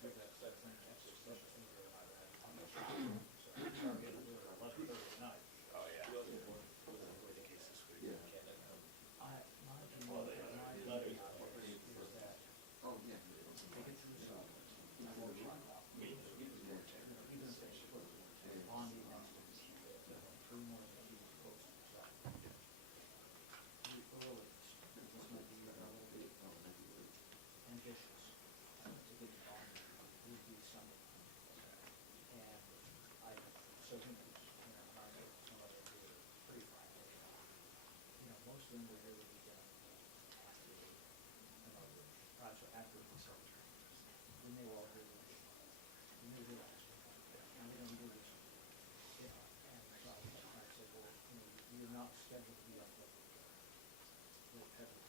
give that set thing extra special thing to I'm not sure. So we start getting to it at 11:30 at night. Oh, yeah. My view, my letter is that take it to the sun. I won't try out. Even if they split bonding has to be 3 more feet close to the sun. The earliest, this might be a little bit ambitious to get the bonding would be Sunday. And I so think it's, and I know some of them do it pretty frankly. Most of them were here the weekend after after the summer. Then they were all here the weekend. Then they were here last week. And we're going to do this. And so I was trying to say, well, you're not scheduled to be up with heavy.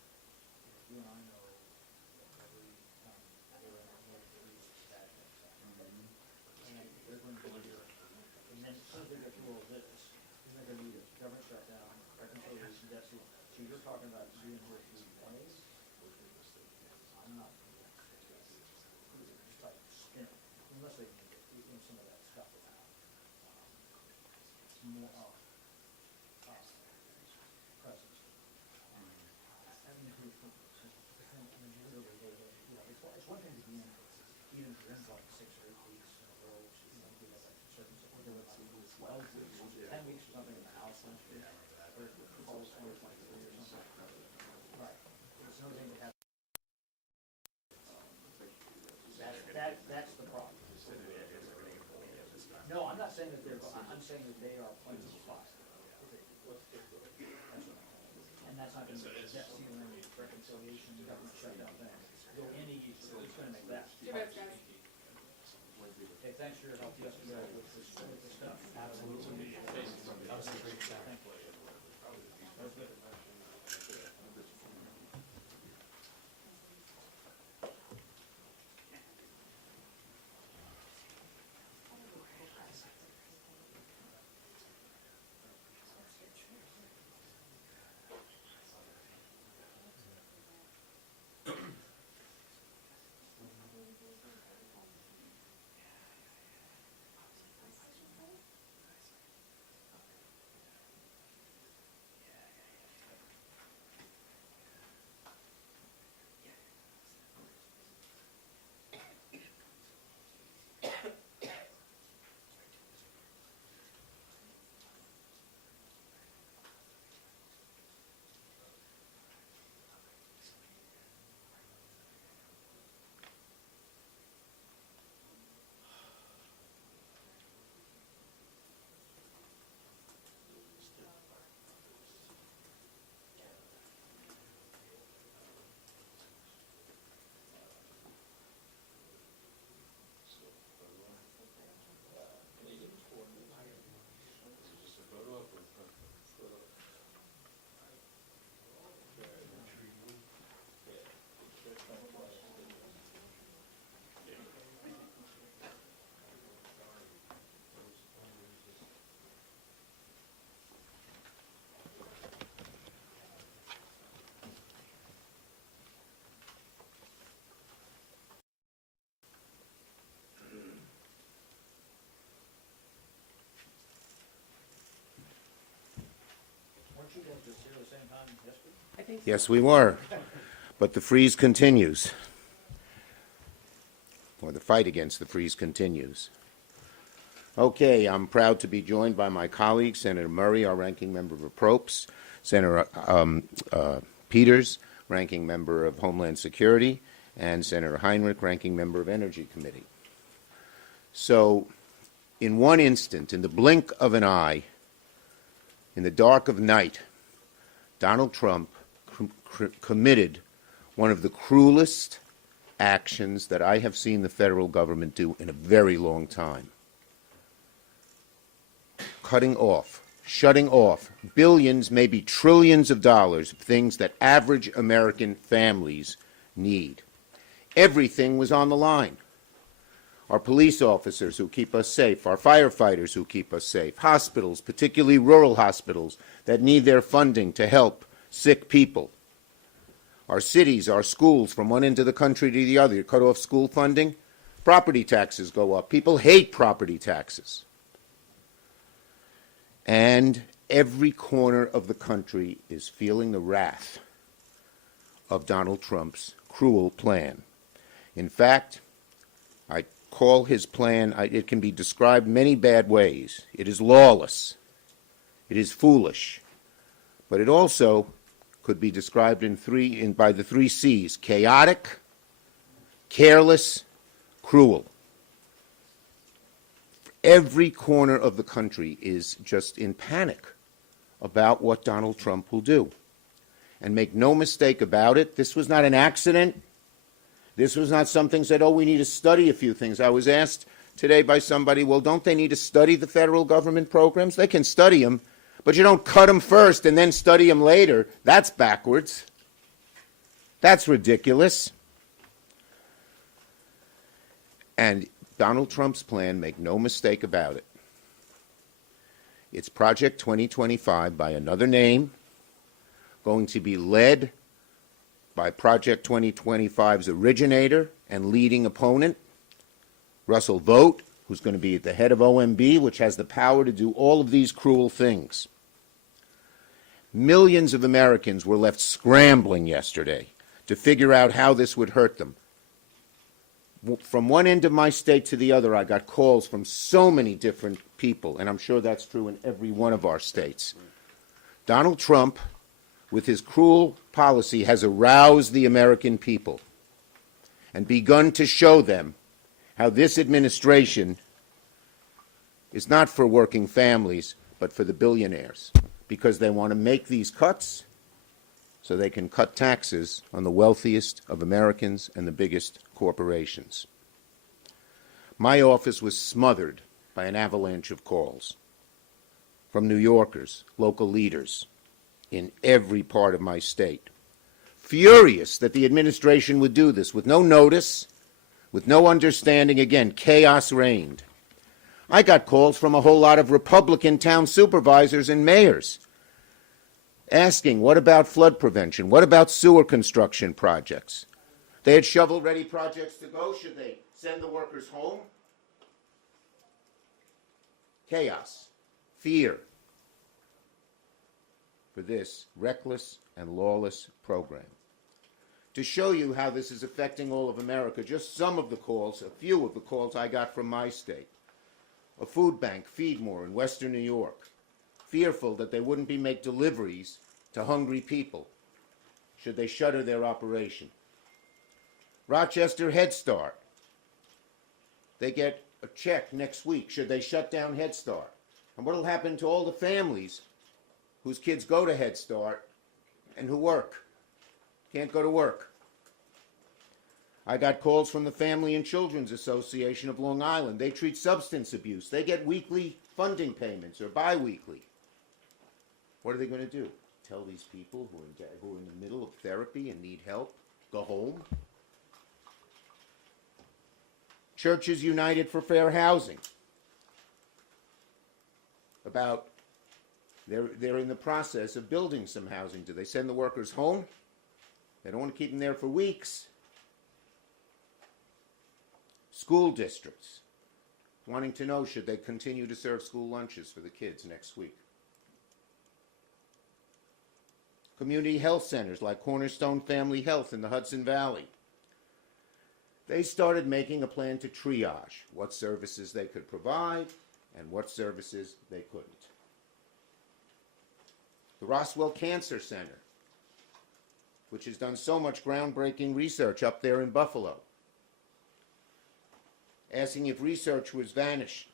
You and I know that every time they're in our military, that makes sense. And they're going to be here. And then as soon as they get through all this, then they're going to need a government shutdown, reconciliation, debt ceiling. So you're talking about being here 3 days? I'm not. Just like spinning, unless they can get some of that stuff out. More presence. I mean, it's one thing to be in, even if you're in like 6 or 8 weeks in a row, do that certain, or there were like 12 weeks, 10 weeks or something in the house last year, or fall 2023 or something. Right. It's another thing to have. That's the problem. No, I'm not saying that I'm saying that they are playing the fire. And that's not going to be debt ceiling, reconciliation, government shutdown thing. Go any easier. It's going to make that. Hey, thanks for your help yesterday with this stuff. Absolutely. That was a great job. Thank you. That was good. Weren't you guys just here at the same time yesterday? Yes, we were. But the freeze continues. Or the fight against the freeze continues. Okay, I'm proud to be joined by my colleague, Senator Murray, our ranking member of Appropriations, Senator Peters, ranking member of Homeland Security, and Senator Heinrich, ranking member of Energy Committee. So, in one instant, in the blink of an eye, in the dark of night, Donald Trump committed one of the cruelest actions that I have seen the federal government do in a very long time. Cutting off, shutting off billions, maybe trillions of dollars of things that average American families need. Everything was on the line. Our police officers who keep us safe, our firefighters who keep us safe, hospitals, particularly rural hospitals that need their funding to help sick people. Our cities, our schools, from one end of the country to the other. You cut off school funding, Property taxes go up. People hate property taxes. And every corner of the country is feeling the wrath of Donald Trump's cruel plan. In fact, I call his plan, it can be described many bad ways. It is lawless. It is foolish. But it also could be described by the three C's: chaotic, careless, cruel. Every corner of the country is just in panic about what Donald Trump will do. And make no mistake about it, this was not an accident. This was not something said, oh, we need to study a few things. I was asked today by somebody, well, don't they need to study the federal government programs? They can study them, but you don't cut them first and then study them later. That's backwards. That's ridiculous. And Donald Trump's plan, make no mistake about it, it's Project 2025 by another name, going to be led by Project 2025's originator and leading opponent, Russell Vogt, who's going to be at the head of OMB, which has the power to do all of these cruel things. Millions of Americans were left scrambling yesterday to figure out how this would hurt them. From one end of my state to the other, I got calls from so many different people, and I'm sure that's true in every one of our states. Donald Trump, with his cruel policy, has aroused the American people and begun to show them how this administration is not for working families, but for the billionaires, because they want to make these cuts so they can cut taxes on the wealthiest of Americans and the biggest corporations. My office was smothered by an avalanche of calls from New Yorkers, local leaders in every part of my state, furious that the administration would do this with no notice, with no understanding. Again, chaos reigned. I got calls from a whole lot of Republican town supervisors and mayors asking, what about flood prevention? What about sewer construction projects? They had shovel-ready projects to go. Should they send the workers home? Chaos, fear for this reckless and lawless program. To show you how this is affecting all of America, just some of the calls, a few of the calls I got from my state. A food bank, Feedmore, in Western New York, fearful that they wouldn't be make deliveries to hungry people should they shutter their operation. Rochester Head Start, they get a check next week should they shut down Head Start. And what will happen to all the families whose kids go to Head Start and who work, can't go to work? I got calls from the Family and Children's Association of Long Island. They treat substance abuse. They get weekly funding payments or bi-weekly. What are they going to do? Tell these people who are in the middle of therapy and need help, go home? Churches United for Fair Housing. They're in the process of building some housing. Do they send the workers home? They don't want to keep them there for weeks. School districts wanting to know, should they continue to serve school lunches for the kids next week? Community health centers like Cornerstone Family Health in the Hudson Valley. They started making a plan to triage what services they could provide and what services they couldn't. The Roswell Cancer Center, which has done so much groundbreaking research up there in Buffalo, asking if research would vanish.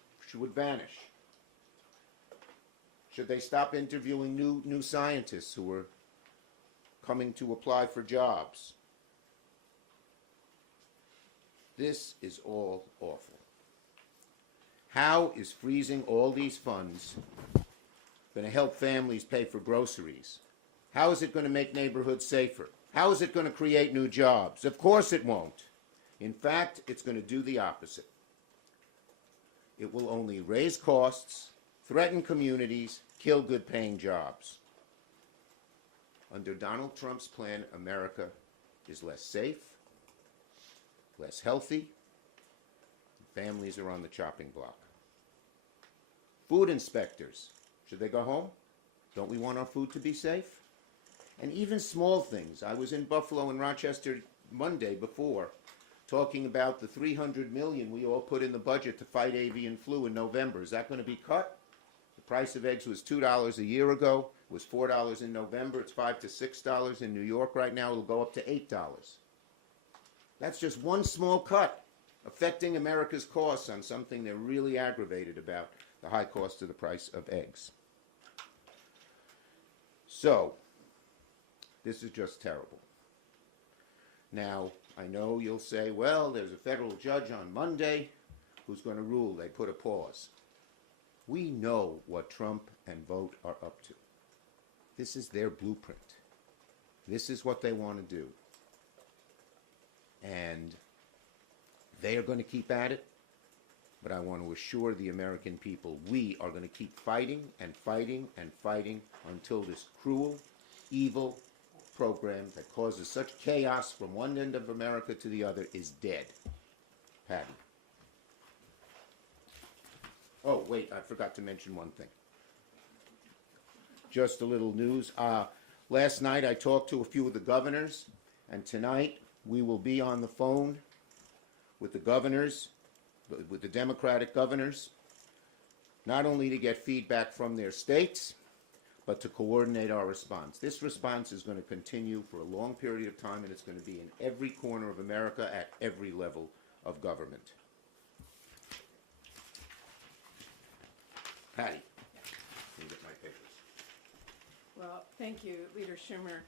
Should they stop interviewing new scientists who were coming to apply for jobs? This is all awful. How is freezing all these funds going to help families pay for groceries? How is it going to make neighborhoods safer? How is it going to create new jobs? Of course it won't. In fact, it's going to do the opposite. It will only raise costs, threaten communities, kill good-paying jobs. Under Donald Trump's plan, America is less safe, less healthy, Families are on the chopping block. Food inspectors, should they go home? Don't we want our food to be safe? And even small things. I was in Buffalo and Rochester Monday before, talking about the $300 million we all put in the budget to fight avian flu in November. Is that going to be cut? The price of eggs was $2 a year ago. It was $4 in November. It's $5 to $6 in New York right now. It'll go up to $8. That's just one small cut affecting America's costs on something they're really aggravated about, the high cost of the price of eggs. So, this is just terrible. Now, I know you'll say, well, there's a federal judge on Monday who's going to rule. They put a pause. We know what Trump and Vogt are up to. This is their blueprint. This is what they want to do. And they are going to keep at it. But I want to assure the American people, we are going to keep fighting and fighting and fighting until this cruel, evil program that causes such chaos from one end of America to the other is dead. Patty. Oh, wait, I forgot to mention one thing. Just a little news. Last night I talked to a few of the governors, and tonight we will be on the phone with the governors, with the Democratic governors, not only to get feedback from their states, but to coordinate our response. This response is going to continue for a long period of time, and it's going to be in every corner of America at every level of government. Patty, let me get my papers. Well, thank you, Leader Schumer.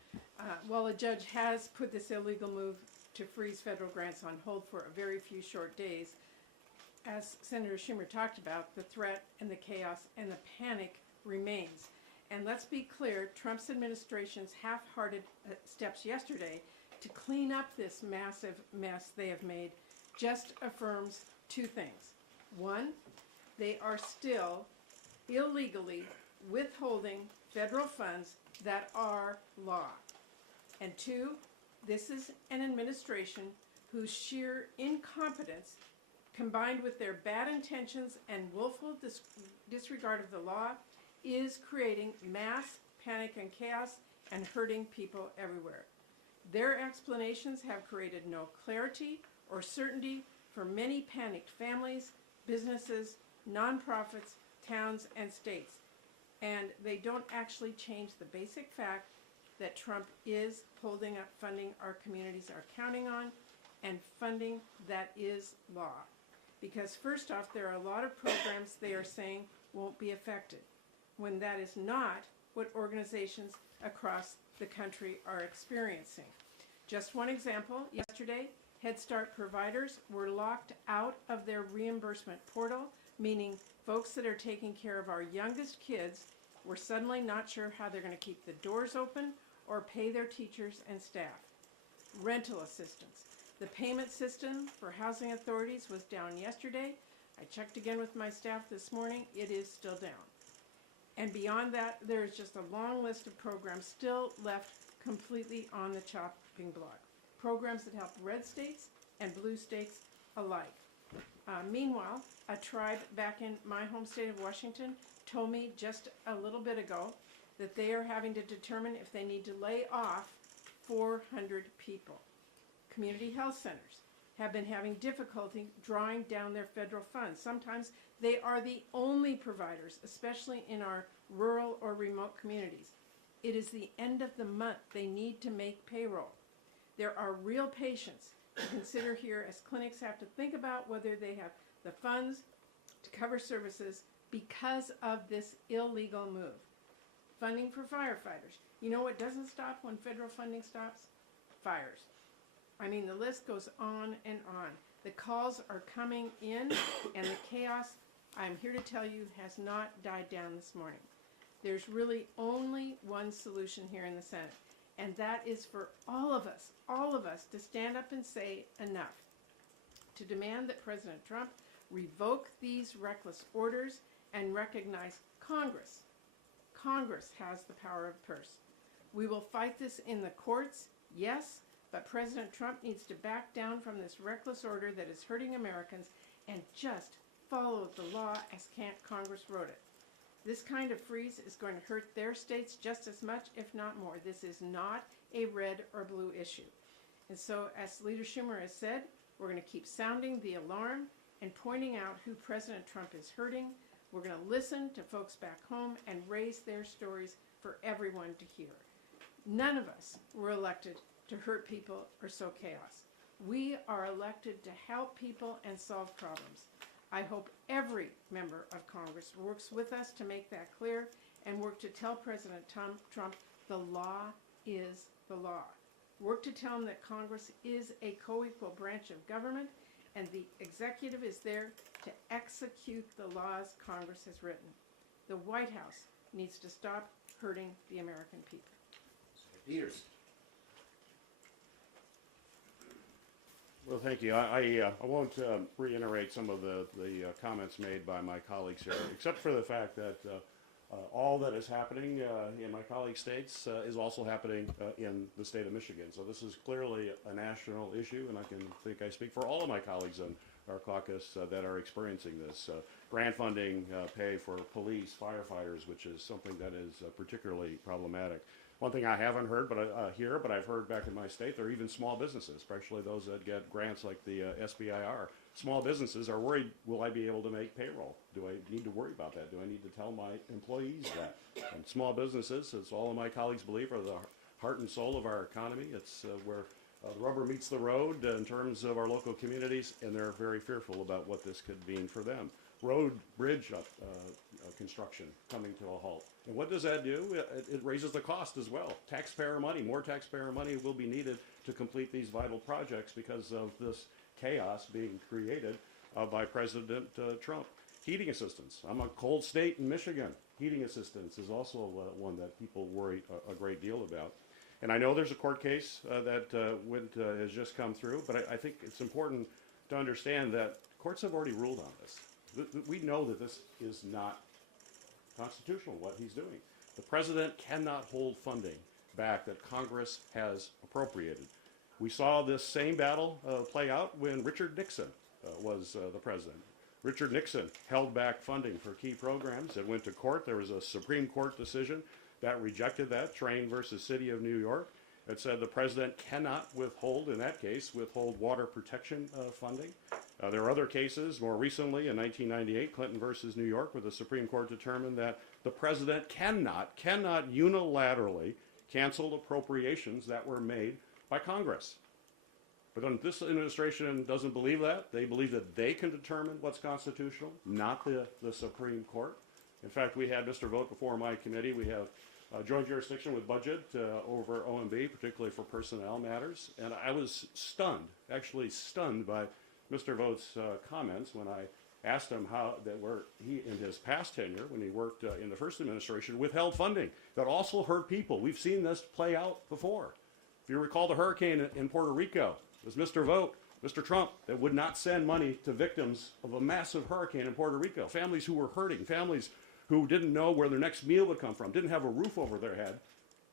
While a judge has put this illegal move to freeze federal grants on hold for a very few short days, as Senator Schumer talked about, the threat and the chaos and the panic remains. And let's be clear, Trump's administration's half-hearted steps yesterday to clean up this massive mess they have made just affirms two things. One, they are still illegally withholding federal funds that are law. And two, this is an administration whose sheer incompetence, combined with their bad intentions and willful disregard of the law, is creating mass panic and chaos and hurting people everywhere. Their explanations have created no clarity or certainty for many panicked families, businesses, nonprofits, towns, and states. And they don't actually change the basic fact that Trump is holding up funding our communities are counting on, and funding that is law. Because first off, there are a lot of programs they are saying won't be affected, when that is not what organizations across the country are experiencing. Just one example, yesterday, Head Start providers were locked out of their reimbursement portal, meaning folks that are taking care of our youngest kids were suddenly not sure how they're going to keep the doors open or pay their teachers and staff. Rental assistance. The payment system for housing authorities was down yesterday. I checked again with my staff this morning. It is still down. And beyond that, there is just a long list of programs still left completely on the chopping block. Programs that help red states and blue states alike. Meanwhile, a tribe back in my home state of Washington told me just a little bit ago that they are having to determine if they need to lay off 400 people. Community health centers have been having difficulty drawing down their federal funds. Sometimes they are the only providers, especially in our rural or remote communities. It is the end of the month. They need to make payroll. There are real patients to consider here as clinics have to think about whether they have the funds to cover services because of this illegal move. Funding for firefighters. You know what doesn't stop when federal funding stops? Fires. I mean, the list goes on and on. The calls are coming in, and the chaos, I'm here to tell you, has not died down this morning. There's really only one solution here in the Senate, and that is for all of us to stand up and say enough. To demand that President Trump revoke these reckless orders and recognize Congress. Congress has the power of purse. We will fight this in the courts, yes, but President Trump needs to back down from this reckless order that is hurting Americans and just follow the law as Congress wrote it. This kind of freeze is going to hurt their states just as much, if not more. This is not a red or blue issue. And so, as Leader Schumer has said, we're going to keep sounding the alarm and pointing out who President Trump is hurting. We're going to listen to folks back home and raise their stories for everyone to hear. None of us were elected to hurt people or sow chaos. We are elected to help people and solve problems. I hope every member of Congress works with us to make that clear and work to tell President Trump the law is the law. Work to tell him that Congress is a co-equal branch of government and the executive is there to execute the laws Congress has written. The White House needs to stop hurting the American people. Peters. Well, thank you. I won't reiterate some of the comments made by my colleagues here, except for the fact that all that is happening in my colleague states is also happening in the state of Michigan. So this is clearly a national issue, and I speak for all of my colleagues in our caucus that are experiencing this. Grant funding pay for police, firefighters, which is something that is particularly problematic. One thing I haven't heard here, but I've heard back in my state, there are even small businesses, especially those that get grants like the SBIR. Small businesses are worried, will I be able to make payroll? Do I need to worry about that? Do I need to tell my employees that? And small businesses, as all of my colleagues believe, are the heart and soul of our economy. It's where the rubber meets the road in terms of our local communities, and they're very fearful about what this could mean for them. Road, bridge construction coming to a halt. And what does that do? It raises the cost as well. Taxpayer money, more taxpayer money will be needed to complete these vital projects because of this chaos being created by President Trump. Heating assistance. I'm a cold state in Michigan. Heating assistance is also one that people worry a great deal about. And I know there's a court case that has just come through, but I think it's important to understand that courts have already ruled on this. We know that this is not constitutional, what he's doing. The president cannot hold funding back that Congress has appropriated. We saw this same battle play out when Richard Nixon was the president. Richard Nixon held back funding for key programs. It went to court. There was a Supreme Court decision that rejected that, Train versus City of New York. It said the president cannot withhold, in that case, water protection funding. There are other cases, more recently in 1998, Clinton versus New York, where the Supreme Court determined that the president cannot unilaterally cancel appropriations that were made by Congress. But this administration doesn't believe that. They believe that they can determine what's constitutional, not the Supreme Court. In fact, we had Mr. Vogt before my committee. We have joint jurisdiction with budget over OMB, particularly for personnel matters. And I was stunned, actually stunned by Mr. Vogt's comments when I asked him how he, in his past tenure, when he worked in the first administration, withheld funding that also hurt people. We've seen this play out before. If you recall the hurricane in Puerto Rico, it was Mr. Vogt, Mr. Trump, that would not send money to victims of a massive hurricane in Puerto Rico, families who were hurting, families who didn't know where their next meal would come from, didn't have a roof over their head,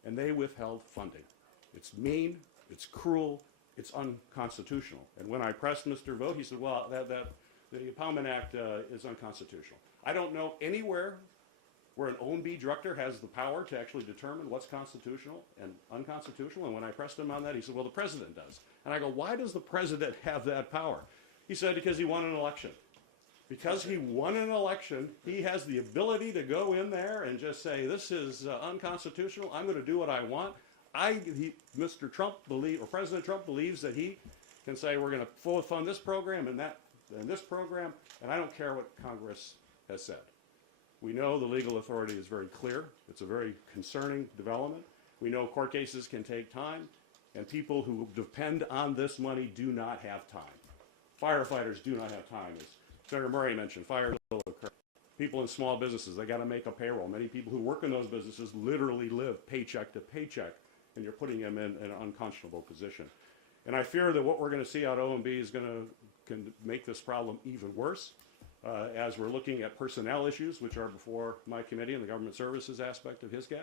and they withheld funding. It's mean, it's cruel, it's unconstitutional. And when I pressed Mr. Vogt, he said, well, the Impoundment Act is unconstitutional. I don't know anywhere where an OMB director has the power to actually determine what's constitutional and unconstitutional. And when I pressed him on that, he said, well, the president does. And I go, why does the president have that power? He said, because he won an election. Because he won an election, he has the ability to go in there and just say, this is unconstitutional, I'm going to do what I want. Mr. Trump President Trump believes that he can say, we're going to fully fund this program and this program, and I don't care what Congress has said. We know the legal authority is very clear. It's a very concerning development. We know court cases can take time, and people who depend on this money do not have time. Firefighters do not have time. As Senator Murray mentioned, fires will occur. People in small businesses, they got to make a payroll. Many people who work in those businesses literally live paycheck to paycheck, and you're putting them in an unconscionable position. And I fear that what we're going to see out of OMB is can make this problem even worse. As we're looking at personnel issues, which are before my committee and the government services aspect of his GAC,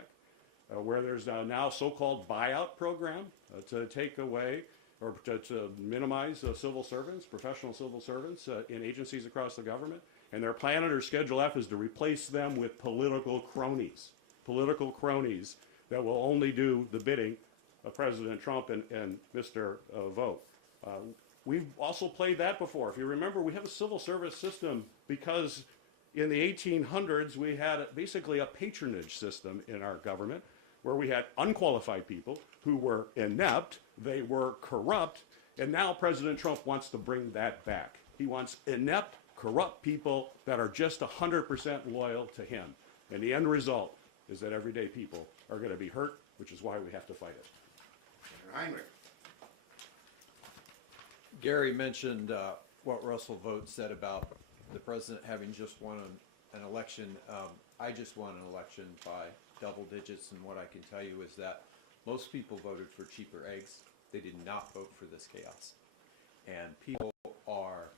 where there's now so-called buyout program to take away or to minimize civil servants, professional civil servants in agencies across the government. And their plan under Schedule F is to replace them with political cronies that will only do the bidding of President Trump and Mr. Vote. We've also played that before. If you remember, we have a civil service system because in the 1800s we had basically a patronage system in our government where we had unqualified people who were inept, they were corrupt, and now President Trump wants to bring that back. He wants inept, corrupt people that are just 100% loyal to him. And the end result is that everyday people are going to be hurt, which is why we have to fight it. Heinrich. Gary mentioned what Russell Vogt said about the president having just won an election. I just won an election by double digits, and what I can tell you is that most people voted for cheaper eggs. They did not vote for this chaos. And people are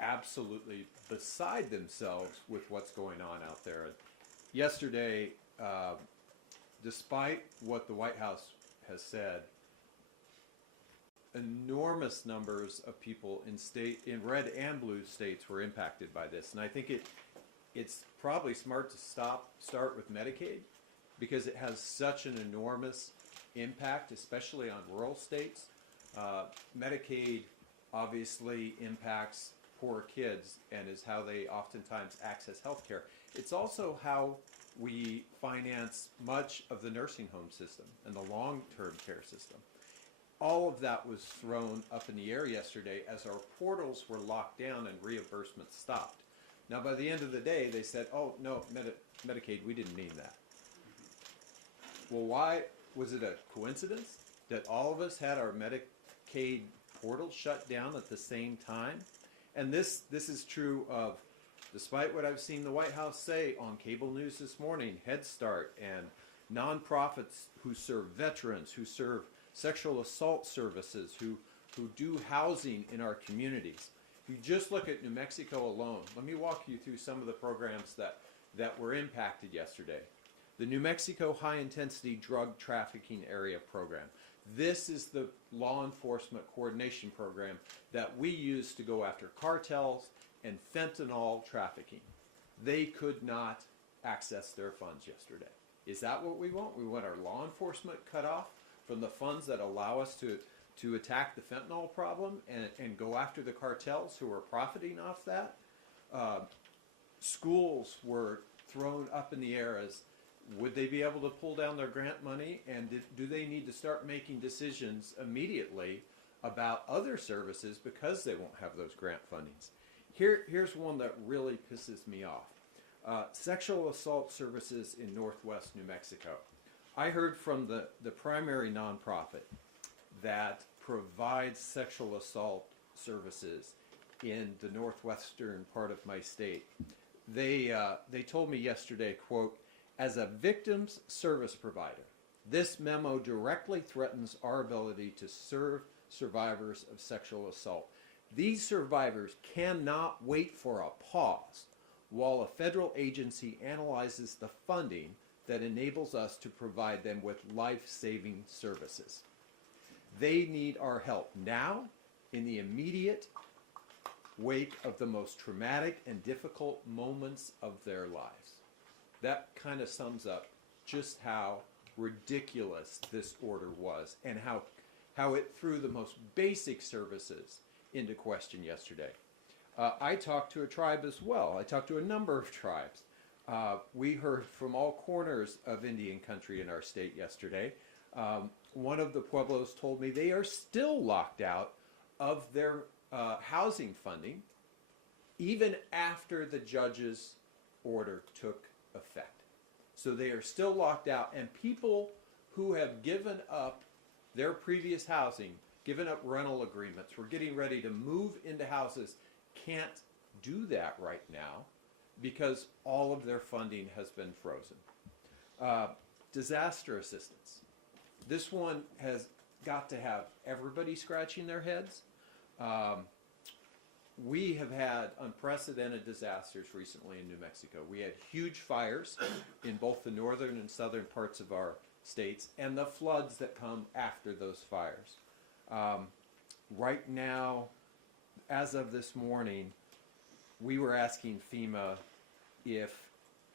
absolutely beside themselves with what's going on out there. Yesterday, despite what the White House has said, enormous numbers of people in red and blue states were impacted by this, and I think it's probably smart to start with Medicaid because it has such an enormous impact, especially on rural states. Medicaid obviously impacts poor kids and is how they oftentimes access health care. It's also how we finance much of the nursing home system and the long-term care system. All of that was thrown up in the air yesterday as our portals were locked down and reimbursement stopped. Now, by the end of the day, they said, oh, no, Medicaid, we didn't mean that. Well, why? Was it a coincidence that all of us had our Medicaid portals shut down at the same time? And this is true of, despite what I've seen the White House say on cable news this morning, Head Start and nonprofits who serve veterans, who serve sexual assault services, who do housing in our communities. If you just look at New Mexico alone, let me walk you through some of the programs that were impacted yesterday. The New Mexico High Intensity Drug Trafficking Area Program. This is the law enforcement coordination program that we use to go after cartels and fentanyl trafficking. They could not access their funds yesterday. Is that what we want? We want our law enforcement cut off from the funds that allow us to attack the fentanyl problem and go after the cartels who are profiting off that. Schools were thrown up in the air as would they be able to pull down their grant money, and do they need to start making decisions immediately about other services because they won't have those grant fundings. Here's one that really pisses me off. Sexual assault services in Northwest New Mexico. I heard from the primary nonprofit that provides sexual assault services in the northwestern part of my state. They told me yesterday, quote, as a victims service provider, this memo directly threatens our ability to serve survivors of sexual assault. These survivors cannot wait for a pause while a federal agency analyzes the funding that enables us to provide them with life-saving services. They need our help now, in the immediate wake of the most traumatic and difficult moments of their lives. That kind of sums up just how ridiculous this order was and how it threw the most basic services into question yesterday. I talked to a tribe as well. I talked to a number of tribes. We heard from all corners of Indian country in our state yesterday. One of the Pueblos told me they are still locked out of their housing funding even after the judge's order took effect. So they are still locked out, and people who have given up their previous housing, given up rental agreements, were getting ready to move into houses, can't do that right now because all of their funding has been frozen. Disaster assistance. This one has got to have everybody scratching their heads. We have had unprecedented disasters recently in New Mexico. We had huge fires in both the northern and southern parts of our states and the floods that come after those fires. right now, as of this morning, we were asking FEMA if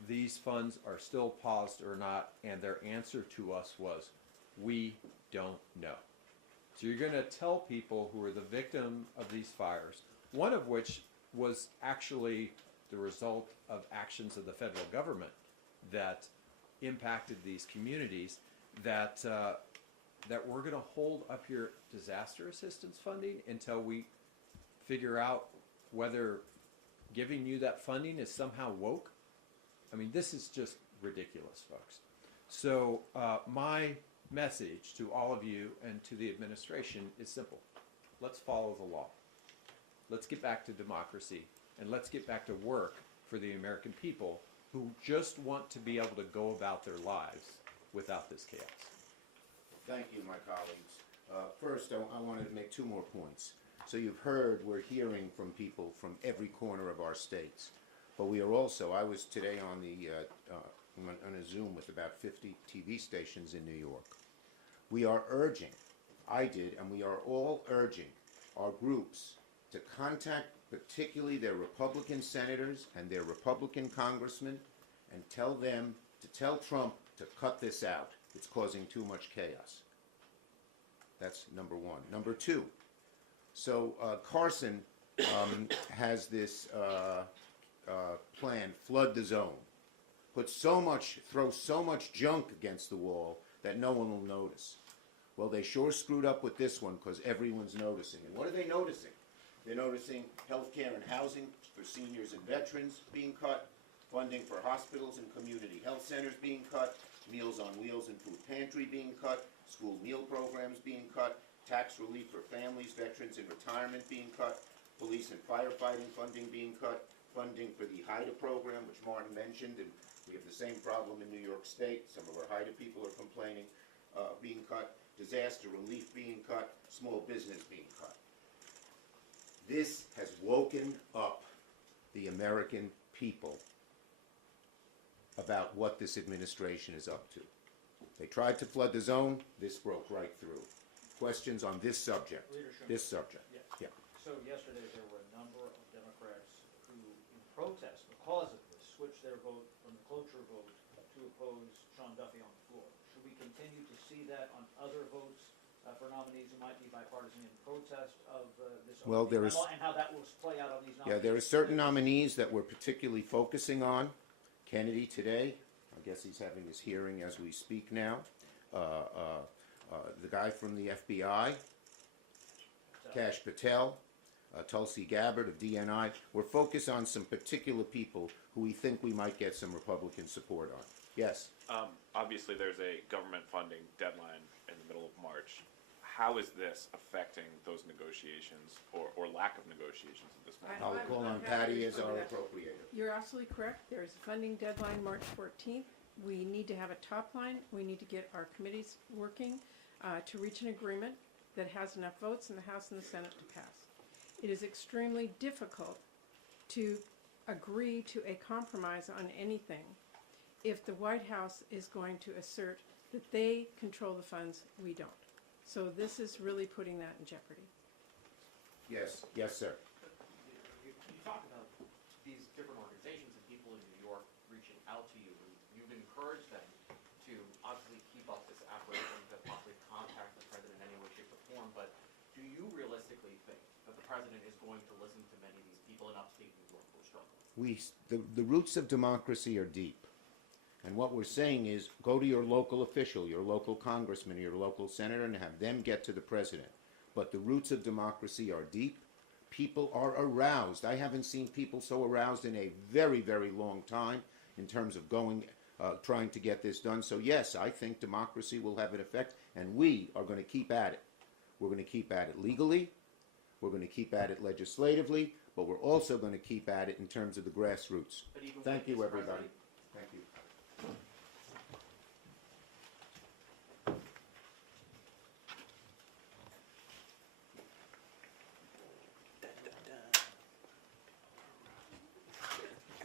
these funds are still paused or not, and their answer to us was, we don't know. So you're going to tell people who are the victim of these fires, one of which was actually the result of actions of the federal government that impacted these communities, that that we're going to hold up your disaster assistance funding until we figure out whether giving you that funding is somehow woke. I mean, this is just ridiculous, folks. So my message to all of you and to the administration is simple. Let's follow the law. Let's get back to democracy, and let's get back to work for the American people who just want to be able to go about their lives without this chaos. Thank you, my colleagues. First, I wanted to make two more points. So you've heard we're hearing from people from every corner of our states. But we are also, I was today on a Zoom with about 50 TV stations in New York. We are urging, I did, and we are all urging our groups to contact particularly their Republican senators and their Republican congressmen and tell them to tell Trump to cut this out. It's causing too much chaos. That's number one. Number two, so Carson has this plan, flood the zone. Throw so much junk against the wall that no one will notice. Well, they sure screwed up with this one because everyone's noticing. And what are they noticing? They're noticing health care and housing for seniors and veterans being cut, funding for hospitals and community health centers being cut, Meals on Wheels and food pantry being cut, school meal programs being cut, tax relief for families, veterans in retirement being cut, police and firefighting funding being cut, funding for the HIDA program, which Martin mentioned, and we have the same problem in New York State. Some of our HIDA people are complaining, being cut, disaster relief being cut, small business being cut. This has woken up the American people about what this administration is up to. They tried to flood the zone. This broke right through. Questions on this subject? Leadership. This subject. Yes. Yeah. So yesterday there were a number of Democrats who, in protest because of this, switched their vote from the cloture vote to oppose Sean Duffy on the floor. Should we continue to see that on other votes for nominees who might be bipartisan in protest of this Well, there is, memo, and how that will play out on these nominees? yeah, there are certain nominees that we're particularly focusing on. Kennedy today, I guess he's having his hearing as we speak now. The guy from the FBI, Kash Patel, Tulsi Gabbard of DNI. We're focused on some particular people who we think we might get some Republican support on. Yes? Obviously, there's a government funding deadline in the middle of March. How is this affecting those negotiations or lack of negotiations at this moment? I'll call on Patty as our appropriator. You're absolutely correct. There's a funding deadline March 14th. We need to have a top line. We need to get our committees working to reach an agreement that has enough votes in the House and the Senate to pass. It is extremely difficult to agree to a compromise on anything if the White House is going to assert that they control the funds, we don't. So this is really putting that in jeopardy. Yes, yes, sir. You talk about these different organizations and people in New York reaching out to you, and you've encouraged them to obviously keep up this apparition, to possibly contact the president in any way, shape, or form, but do you realistically think that the president is going to listen to many of these people in upstate New York who are struggling? The roots of democracy are deep. And what we're saying is, go to your local official, your local congressman, your local senator, and have them get to the president. But the roots of democracy are deep. People are aroused. I haven't seen people so aroused in a very, very long time in terms of trying to get this done. So yes, I think democracy will have an effect, and we are going to keep at it. We're going to keep at it legally. We're going to keep at it legislatively, but we're also going to keep at it in terms of the grassroots. Thank you, everybody. Thank you.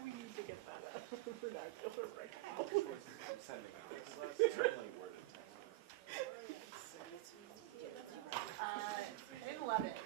We need to get that vernacular right now. I didn't love it.